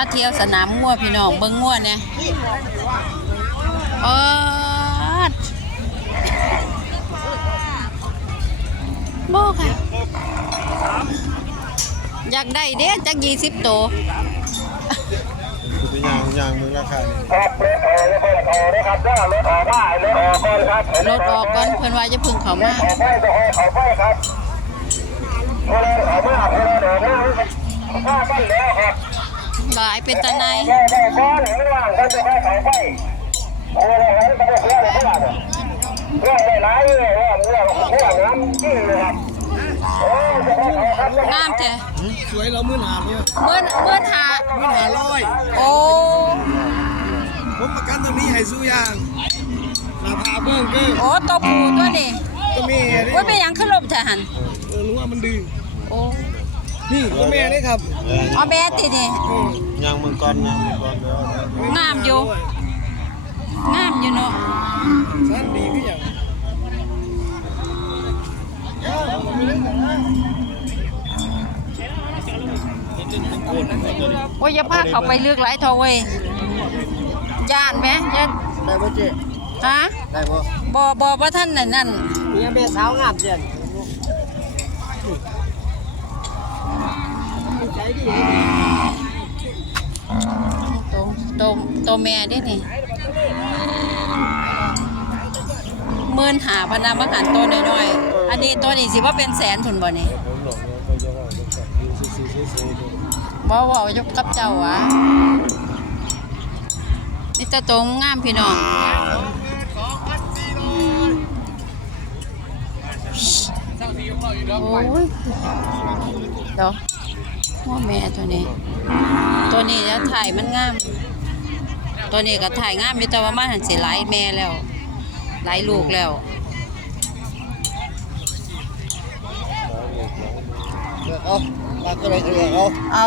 มาเที่ยวสนามงัวพี่น้องเบิ่งงัวเนี่ยเออโบค่ะ อยากได้เด้จักยี่สิบโตวคือเป็นยางยางมึงราคาเนี่ยครับรถออกรถออกนะครับรถออกได้รถออกก่อนครับรถออกก่อนเพิ่นว่าจะพึ่งเขามาออกไปก็ออกไปครับพอเราออกมาพอเราออกมาข้าบ้านแล้วครับ หลายเป็นตาในายแม่แม่ก้อนหรือว่างเขาจะให้เขาไปโอ้ยเขาจะบอกเรื่องอะไรเนี่ยเรื่องได้หลายเรื่องเรื่องเรื่องเรื่องน้ำจิ้มเลยครับโอ้ยจะให้เขาครับงามแท้สวยเรามื่นหาเนี่ยเมื่อเมื่อหามื่นหาร้อย โอ้ผมประกันตรงนี้ให้สู้ยางราคาเบิ่งก็โอ้ตัวผูตัวนี้ก็แม่นี่ว่าเป็นหยังขึ้นลมทหารเออรู้ว่ามันดื้อโอ้นี่ก็แม่นี่ครับเอาแม่ตินี่ ยางมึงก่อนยางมึงก่อนแล้วงามอยู่งามอยู่เนาะสั้นดีพี่อย่างโอ้ยอย่าพาเขาไปเลือกหลายทอเว้ยย่านไหมย่านได้ป่ะเจ๊ฮะได้ป่ะบ่บ่บ่ท่านนั่นนั่นมีแม่สาวงามเจ๊ใจดี โตโตโตแม่เด้นี่หมื่นหาพนามาหันตัวน้อยๆ อันนี้ตัวนี้สิว่าเป็นแสนผุนบ่นี่ผมหลงก็จะว่าจะสั่งยูซีซีซีซีบ่เว้ายกกับเจ้าหวะนี่ตะตรงงามพี่น้องโอ้ยเดี๋ยว ว่าแม่ตัวนี้ ตัวนี้แล้วถ่ายมันงาม ตัวนี้ก็ถ่ายงามอยู่แต่ว่ามันหันสิหลายแม่แล้วหลายลูกแล้วเอาลากอะไรก็เรียกเอาเอา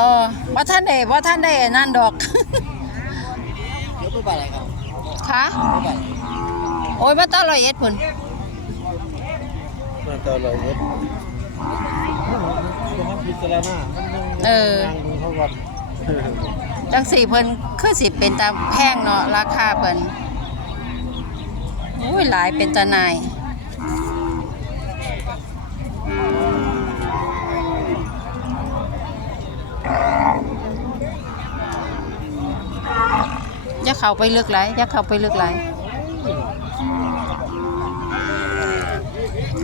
ว่าท่านได้ว่าท่านได้นั่นดอกเดี๋ยวไปบ้านอะไรครับค่ะไปบ้านโอ้ยมาตาลอยเอ็ดพุ่นมาตอนเราเย็ดจะมาพิจารณา เออทางดูเขาก่อนจังสี่เพิ่นคือสิเป็นตาแพงเนาะราคาเพิ่นโอ้ยหลายเป็นตานายอย่าเข้าไปลึกไหลายอย่าเข้าไปลึกไหลาย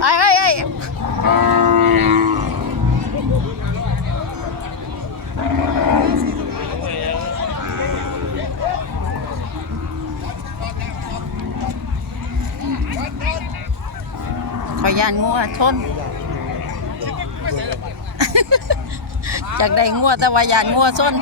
ไอ้ไอ้ไอ้ข ยานงัวชน จากได้งัวแต่ว่ายานงัวชน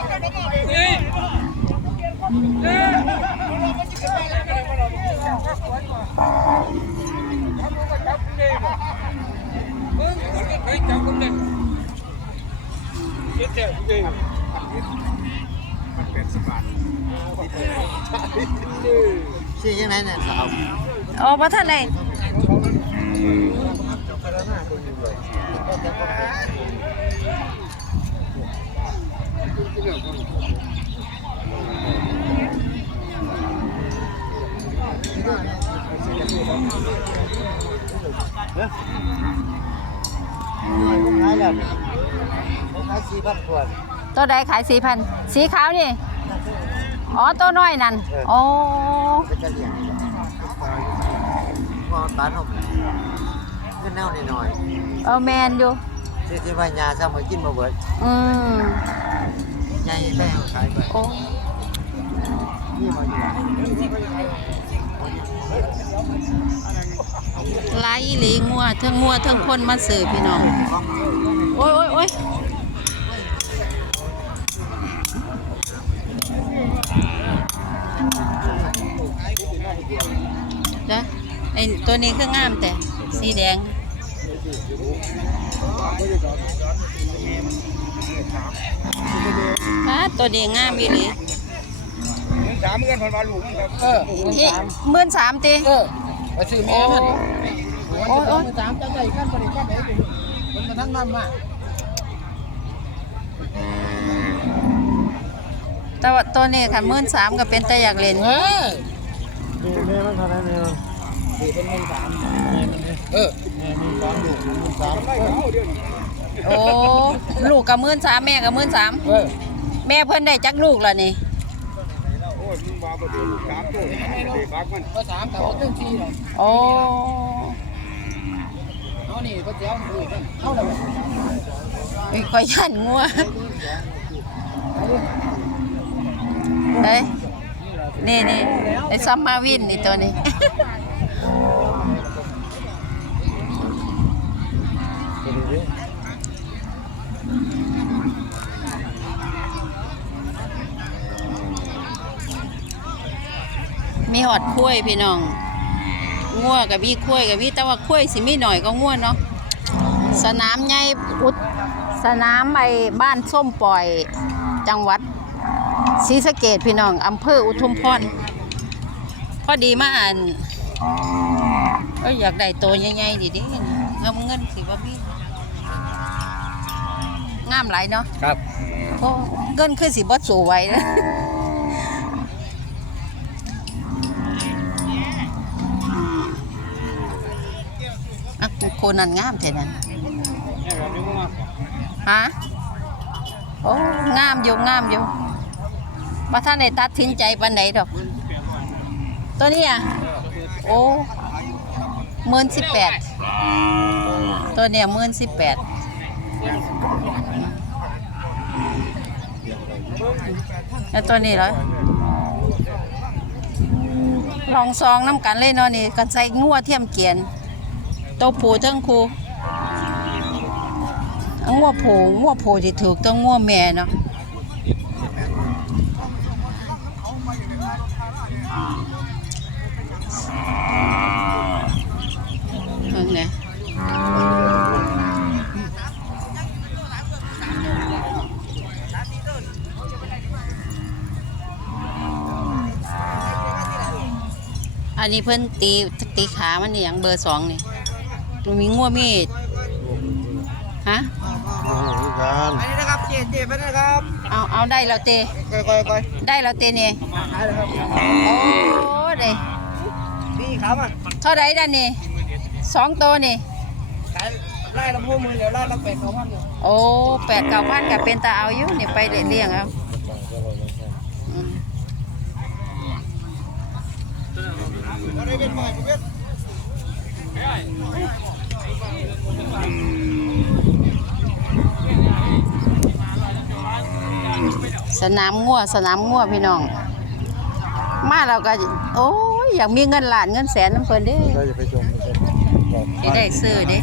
ชื่อยังไงเนี่ยครับอ๋อพระท่านเลย ตัวใดขายสี่พันสีขาวนี่ อ๋อตัวน้อยนั่นอ๋อก็จะเลี้ยงพอตาหนุ่ม ขึ้นแนวหน่อยเออแมนอยู่ๆที่ที่ว่ายาซ้ำมากินมาเบิดอืมยาแป้งขายไปโอ้นี่มาอยู่ลายอีหลีงัวเทั้งงัวเทั้งคนมาสืบพี่น้อง โอ้ยโอ้ยโอ้ยเด้อไอตัวนี้คืองามแต่สีแดง ตัวนี้งามอีหลีสามเงินพันบาทลูกครับเออนี่หมื่นสามตีเออไปซื้อแม่มันโอ้ยโอ้ยสามจังใจกันบริการไหนมันมาทั้งนั้นมาแตว่าตัวนี้คันมื่นสามก็เป็นแต่อยากเล่นเออนี่แม่มันเท่าไหร่เนี่ยสี่เป็นหมื่นสามเออแม่มีสามลูกหมื่นสามเออโอ้ลูกกับมื่นสามแม่กับมื่นสามเออ แม่เพิ่นได้จักลูกแล้วนี่โอ้ยมึงมาบ่ดีสามตัวสี่ฝากมันก็สามแต่ว่าตึ้งสี่หรอกโอ้เอานี่ก็เจ้าดูกันเอาเลยยคอยยันงัวเฮ้ยนี่นี่ไอ้ซัมมาวินนี่ตัวนี้ มีหอดคุ้ยพี่น้องงัวกับมีคุ้ยกับมีแต่ว่าคุ้ยสิมีหน่อยก็งัวเนาะสนามใหญ่อุดสนามไอ้บ้านส้มปล่อยจังหวัดศรีสะเกดพี่น้องอำเภออุทุมพรพอดีมาอ่านเอ้ยอยากได้ตัวใหญ่ๆดิดิเงินเงินสิบ่มีงามหลายเนาะครับโอ้เงินคือสิบ่สูไหว้นะ คนนั้นงามแท้นั้นฮะโอ้งามอยู่งามอยู่มาท่านได้ตัดสินใจปันไหนดอก ตัวนี้อะโอ้หมื่นสิบแปดตัวเนี้ยหมื่นสิบแปดแล้วตัวนี้เหรอลองซองน้ำกันเลยเนาะนี่กันใส่งัวเทียมเกียน ตัวผูทั้งคูเอางัวผูงัวผูที่ถูกต้องงัวแม่เนาะเพิ่งเนี่ยอันนี้เพิ่นตีตีขามันนี่อย่างเบอร์สองนี่ มันมีงัวมีดฮะไปนี่นะครับเจ๊เจ๊ไปนะครับเอาเอาได้แล้วเตค่อยค่อยค่อยได้แล้วเตนี่หายเลยครับโอ้เด้พี่ครับอะเท่าไรด้านนี่สองตัวนี่ขายไล่ลำโพงมือเดี๋ยวไล่ลำเป็ดเขาพันเดียวโอ้แปดเก้าพันกับเป็นตาเอาอยู่นี่ไปเลี้ยงเอาอืมอะไรเป็นใหม่ประเภท สนามงัวสนามงัวพี่น้อง มาเราก็ โอ้ยอยากมีเงินล้านเงินแสนน้ำเพิ่นเด้เราจะไปชมไปชมสิได้ซื้อเด้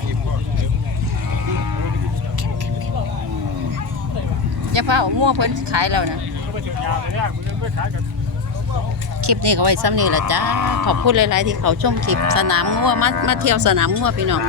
อย่าพาเอางัวเพิ่นขายแล้วนะคลิปนี้ก็ไว้ซ้ำนี้ละจ้า ขอบคุณหลาย ๆ ที่เขาชมคลิปสนามงัวมามาเที่ยวสนามงัวพี่น้อง